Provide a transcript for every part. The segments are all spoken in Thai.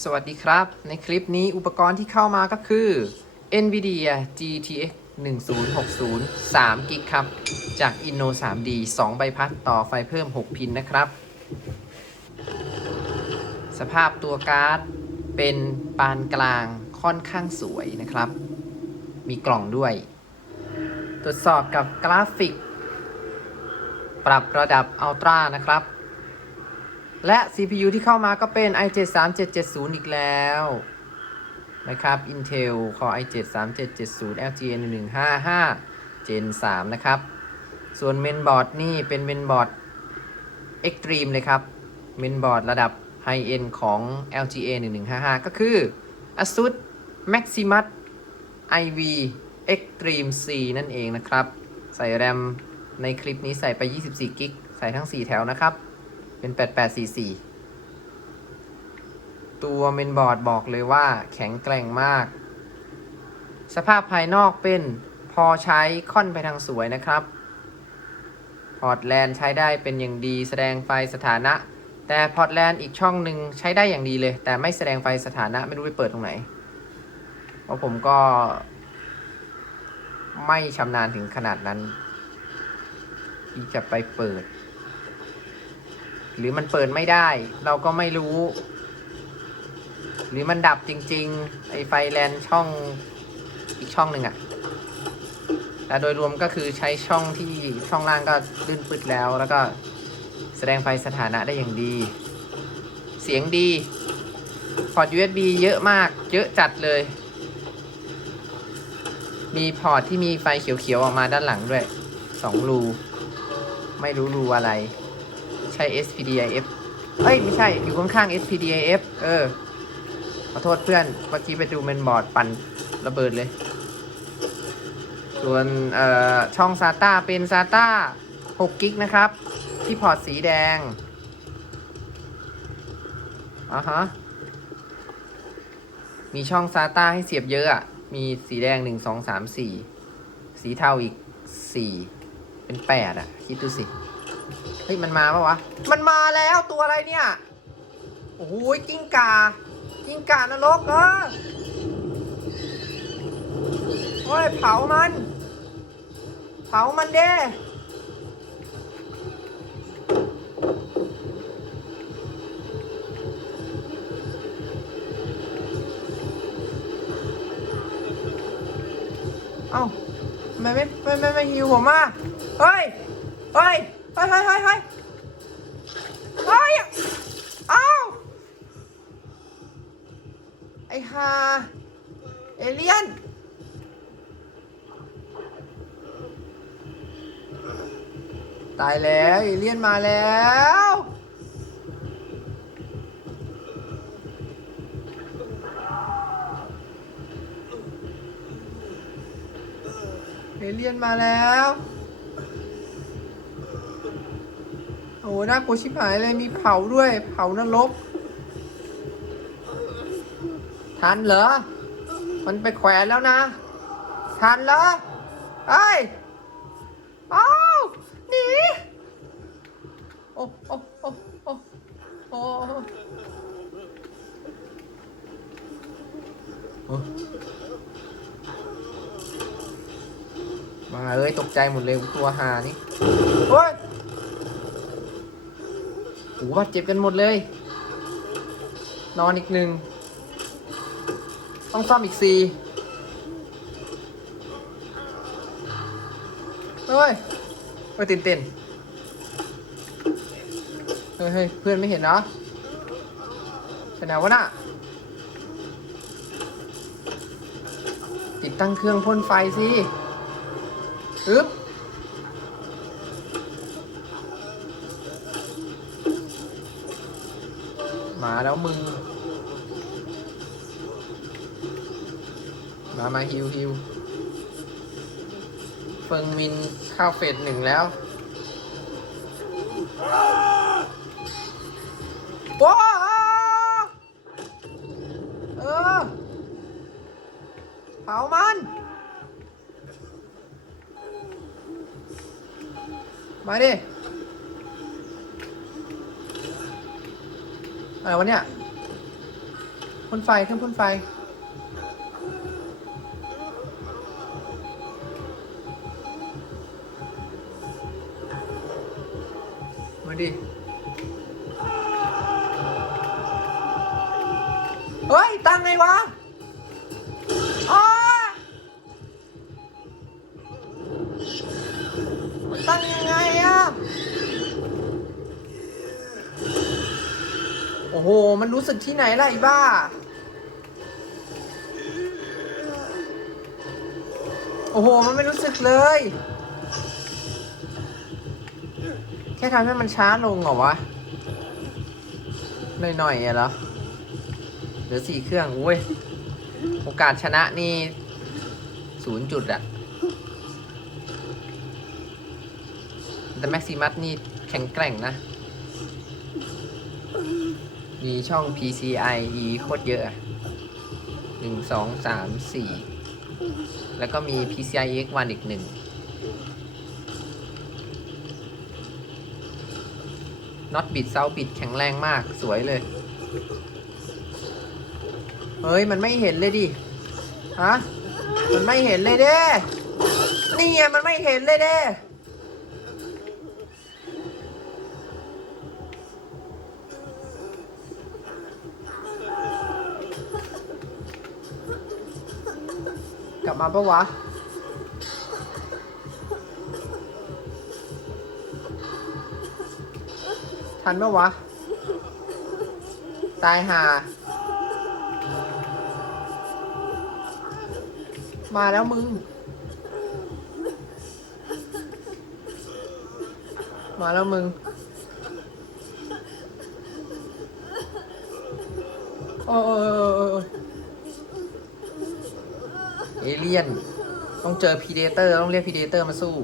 สวัสดีครับ ในคลิปนี้อุปกรณ์ที่เข้ามาก็คือ NVIDIA GTX 1060 3กิกครับ จาก Inno 3D 2 ใบพัดต่อไฟเพิ่ม 6 พินนะครับ สภาพตัวการ์ดเป็นปานกลางค่อนข้างสวยนะครับ มีกล่องด้วย ตรวจสอบกับกราฟิก ปรับระดับอัลตร้านะครับ และ CPU ที่เข้ามาก็เป็น i7 3770 อีกแล้วนะครับ Intel Core i7 3770 LGA 1155 Gen 3 นะครับ ส่วนเมนบอร์ดนี่เป็นเมนบอร์ด Extreme เลยครับ เมนบอร์ดระดับ High End ของ LGA 1155 ก็คือ ASUS Maximus IV Extreme C นั่นเองนะครับ ใส่แรมในคลิปนี้ใส่ไป 24 กิก ใส่ทั้ง 4 แถวนะครับ เป็น 8844 ตัวเมนบอร์ดบอกเลยว่าแข็งแกร่งมาก สภาพภายนอกเป็นพอใช้ค่อนไปทางสวยนะครับพอร์ตแลนใช้ได้เป็นอย่างดีแสดงไฟสถานะ แต่พอร์ตแลนอีกช่องหนึ่งใช้ได้อย่างดีเลย แต่ไม่แสดงไฟสถานะไม่รู้ไปเปิดตรงไหน เพราะผมก็ ไม่ชำนาญถึงขนาดนั้น ที่จะไปเปิด หรือมันเปิดไม่ได้ เราก็ไม่รู้ หรือมันดับจริง ๆ ไอไฟแลนช่องอีกช่องหนึ่งอะแต่โดยรวมก็คือใช้ช่องที่ช่องล่างก็ลื่นปึดแล้ว แล้วก็แสดงไฟสถานะได้อย่างดี เสียงดีพอร์ต USB เยอะมาก เยอะจัดเลย มีพอร์ตที่มีไฟเขียวๆออกมาด้านหลังด้วยสองรู ไม่รู้รูอะไร ใช้ SPDIF เอ้ย ไม่ใช่อยู่ข้างๆ SPDIF เออ ขอโทษเพื่อนเมื่อกี้ไปดูเมนบอร์ดปั่นระเบิดเลย ส่วนเอ่อช่อง SATA เป็น SATA 6กิกนะครับ ที่พอร์ตสีแดงอ่าฮะมีช่อง SATA ให้เสียบเยอะอะมีสีแดง1 2 3 4สีเทาอีก4เป็น8อะ คิดดูสิ ฮ้ยมันมาปะวะ มันมาแล้วตัวอะไรเนี่ย โอ้โหกิ้งกา กิ้งกานรกเออโอ้ยเผามัน เผามันเด้เอ้าทำไมไม่ไม่ไม่ไม่ฮิวผมอะเฮ้ย เฮ้ย เฮ้ยเฮ้ยเฮ้ยเฮ้ยเฮ้ยอ้าไอ้ฮาเอเลียนตายแล้วเอเลียนมาแล้วเอเลียนมาแล้ว โอ้โหน่ากลัวชิบหายเลยมีเผาด้วย เผานรกทันเหรอ มันไปแขวนแล้วนะ ทันเหรอเอ้ยอ้าวหนีโอ้โอ้โอ้โอ้โอ้โอ้มาเอ้ย ตกใจหมดเลยตัวหานี่โอ้ย หบาดเจ็บกันหมดเลย นอนอีกหนึ่ง ต้องซ่อมอีกสี่เฮ้ยเฮ้ยตื่นเต้นเฮ้ยเฮ้ยเพื่อนไม่เห็นเนาะเป็นไหนวะน่ะ ติดตั้งเครื่องพ่นไฟสิอึ๊บ มาแล้วมึง มามาฮิวฮิวเฟิงมินเข้าเฟสหนึ่งแล้วว้าเออเผามันมาดิ อะไรวะเนี่ยพ่นไฟเครื่องพ่นไฟ มาดิ เฮ้ย ตั้งไงวะ มันรู้สึกที่ไหนล่ะไอ้บ้า โอ้โห มันไม่รู้สึกเลย แค่ทำให้มันช้าลงเหรอวะ หน่อยๆอะเหรอเหลือสี่เครื่องอุ้ย โอกาสชนะนี่ศูนย์จุดอะแต่แม็กซิมัสนี่แข็งแกร่งนะ มีช่อง PCIe โคตรเยอะหนึ่งสองสามสี่แล้วก็มี PCIe X1 อีกหนึ่งน็อตบิดเซาบิดแข็งแรงมากสวยเลย เฮ้ย มันไม่เห็นเลยดิ ฮะ มันไม่เห็นเลยเด้นี่ไงมันไม่เห็นเลยเด้ มาปะวะ ทันปะวะ ตายห่า มาแล้วมึง มาแล้วมึง โอ้ยเอเลียน ต้องเจอพีเดเตอร์ ต้องเรียกพีเดเตอร์มาสู้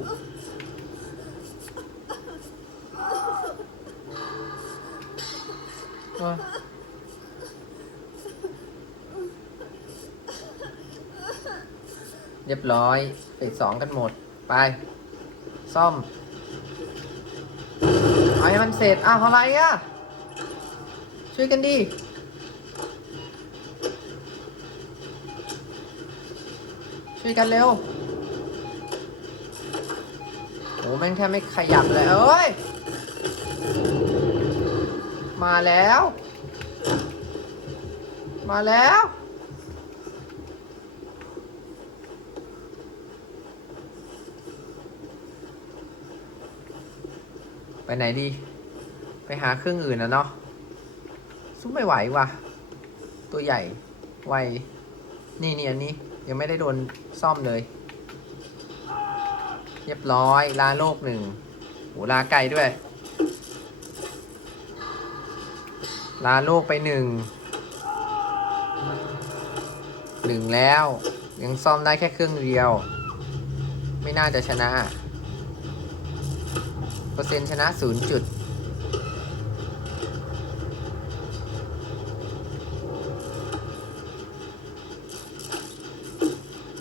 เรียบร้อยเฟสสองกันหมด ไป ซ่อมเอาให้มันเสร็จอ้าวอะไรอะ ช่วยกันดิ ช่วยกันเร็วโอ้แม่งแทบไม่ขยับเลยเอ้ย มาแล้ว มาแล้วไปไหนดี ไปหาเครื่องอื่นนะเนาะสู้มไม่ไหวว่ะ ตัวใหญ่ ไว นี่นี่อันนี้ ยังไม่ได้โดนซ่อมเลย เรียบร้อยลาโลกหนึ่งโหลาไกลด้วย ลาโลกไปหนึ่งหนึ่งแล้ว ยังซ่อมได้แค่เครื่องเดียว ไม่น่าจะชนะ เปอร์เซ็นต์ชนะศูนย์จุด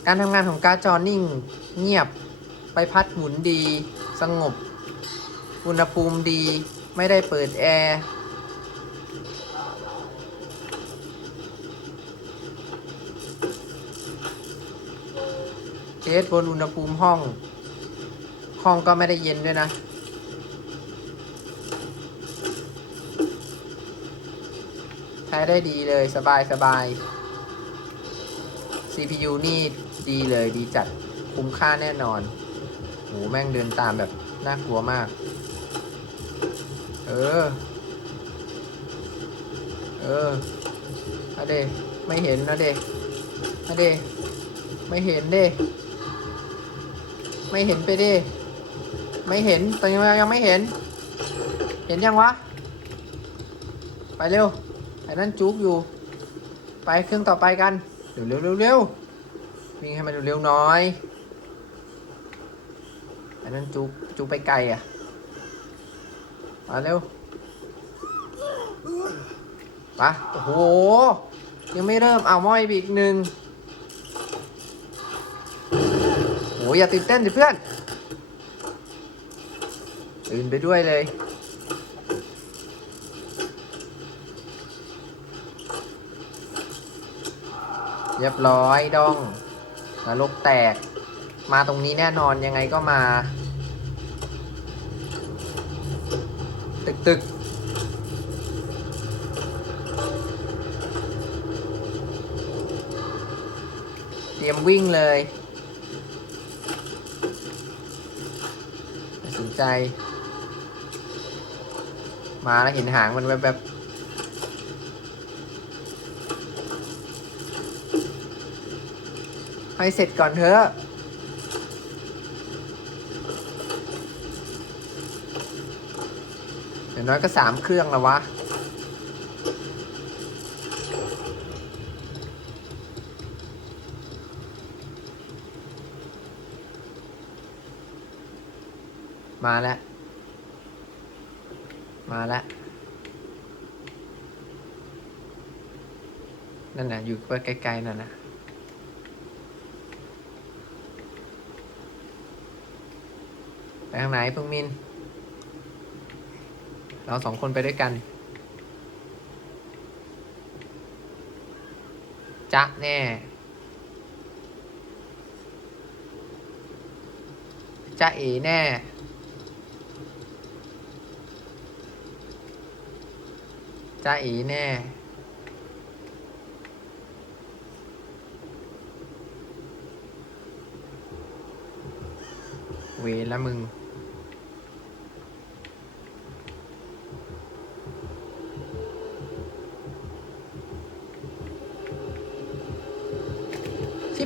การทำงานของการ์ดจอนิ่ง เงียบใบพัดหมุนดี สงบ อุณหภูมิดี ไม่ได้เปิดแอร์เทสบนอุณหภูมิห้อง ห้องก็ไม่ได้เย็นด้วยนะ ใช้ได้ดีเลยสบายสบาย CPU นี่ ดีเลยดีจัดคุ้มค่าแน่นอนโหแม่งเดินตามแบบน่ากลัวมาก เออ เอออะเดไม่เห็นนะเดอะเดไม่เห็นเดไม่เห็นไปเดไม่เห็นตอนนี้ยังไม่เห็น เห็นยังวะ ไปเร็วไอ้นั่นจุกอยู่ ไปเครื่องต่อไปกัน เร็วเร็วเร็วร็ วิ่งให้มันเร็วๆน่อยอ้นั่นจุกจุกไปไกลอะ มาเร็วไปโอ้โห ยังไม่เริ่มเอาม้อยไปอีกหนึ่งโหอย่าตื่นเต้นสิเพื่อน ตื่นไปด้วยเลย เรียบร้อยดอง นรกแตก มาตรงนี้แน่นอนยังไงก็มา ตึกตึกเตรียมวิ่งเลยตัดสินใจ มาแล้วเห็นหางมันแบบแบบ ให้เสร็จก่อนเถอะอย่างน้อยก็สามเครื่องแล้ววะมาแล้ว มาแล้ว นั่นน่ะ อยู่ใกล้ๆนั่นน่ะ ไป ทางไหนพึ่งมิน เราสองคนไปด้วยกัน จะแน่ จะเอแน่จะเอแน่เวรละมึง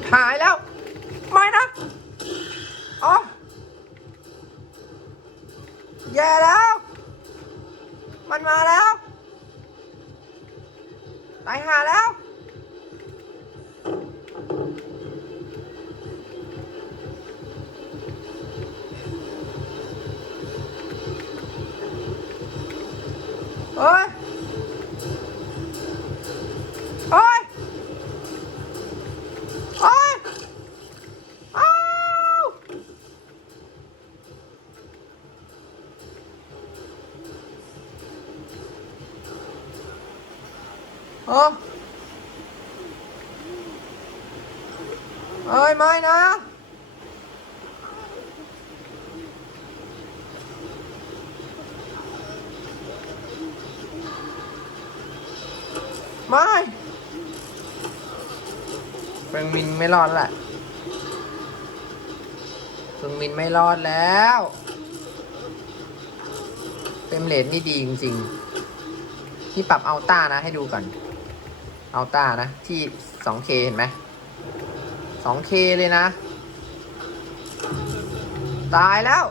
บหายแล้ว ไม่นะอ๋อแย่แล้ว มันมาแล้วตายหาแล้ว เอ้ยไม่นะ ไม่เฟิงมินไม่รอดละเฟิงมินไม่รอดแล้ว เฟรมเรทนี่ดีจริงๆ ที่ปรับเอัลต้านะให้ดูก่อน เอัลต้านะ ที่ 2K เห็นไหม 2K เลยนะ ตายแล้ว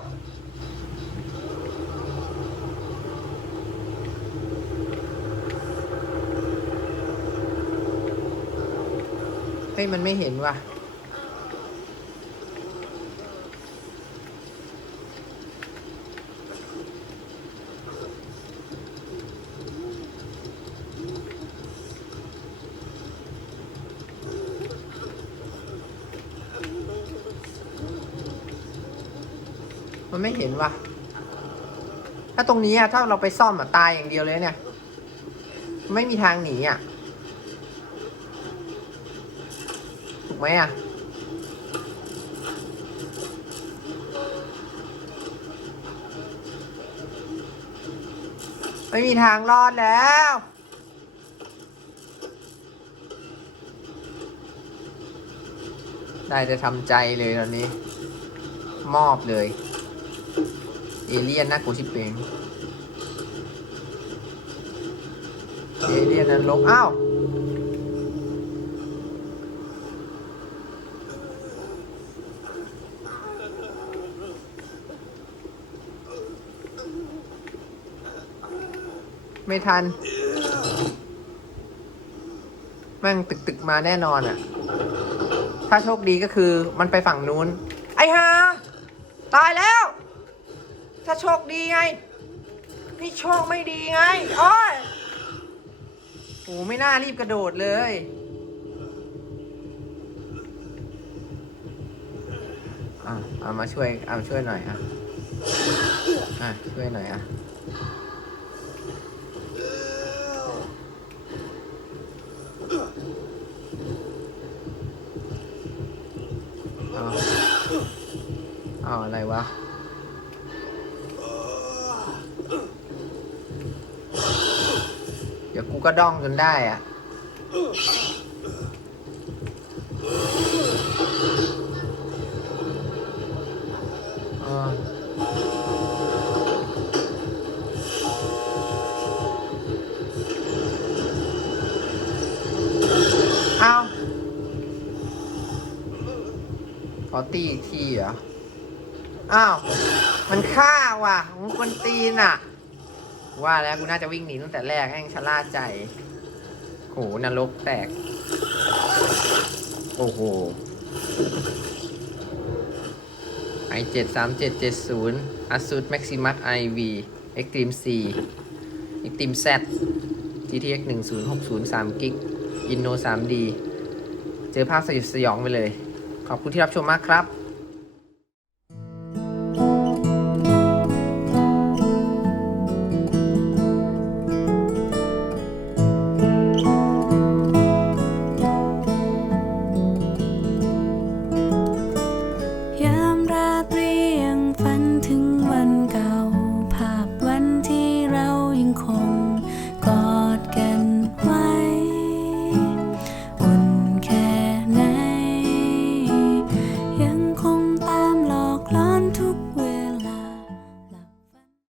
เฮ้ย มันไม่เห็นว่ะ มันไม่เห็นว่ะ ถ้าตรงนี้อะถ้าเราไปซ่อมอะตายอย่างเดียวเลยเนี่ย ไม่มีทางหนีอะถูกไหมอะไม่มีทางรอดแล้ว ได้จะทำใจเลยตอนนี้ มอบเลย เอเลี่ยนน่ากลัวชิบเปงเอเลี่ยนนั้นลกอ้าวไม่ทัน แม่งตึกตึกมาแน่นอนอะ่ะ ถ้าโชคดีก็คือมันไปฝั่งนู้น ไอ้ห่าตายแล้ว ถ้าโชคดีไง นี่โชคไม่ดีไงโอ้ยโอ้ไม่น่ารีบกระโดดเลยอะเอามาช่วยเอาช่วยหน่อยอะอะช่วยหน่อยอะเอาเอาอะไรวะ เดี๋ยวกูก็ด้องจนได้อะออเอาขอตีอีกทีเหรอ อ้าว มันฆ่าว่ะมันคนตีนอะ ว่าแล้วกูน่าจะวิ่งหนีตั้งแต่แรกแห้งชะล่าใจโหนรกแตก โอ้โหไอเจ็ดสามเจ็ดเจ็ดศูนย์อัสซูดแม็กซิมัสไอวีเอ็กตรีมซีเอ็กตรีมแซด GTX 1นย์หกศูนย์สามกิกอินโนสามดีเจอภาพสยดสยองไปเลย ขอบคุณที่รับชมมากครับ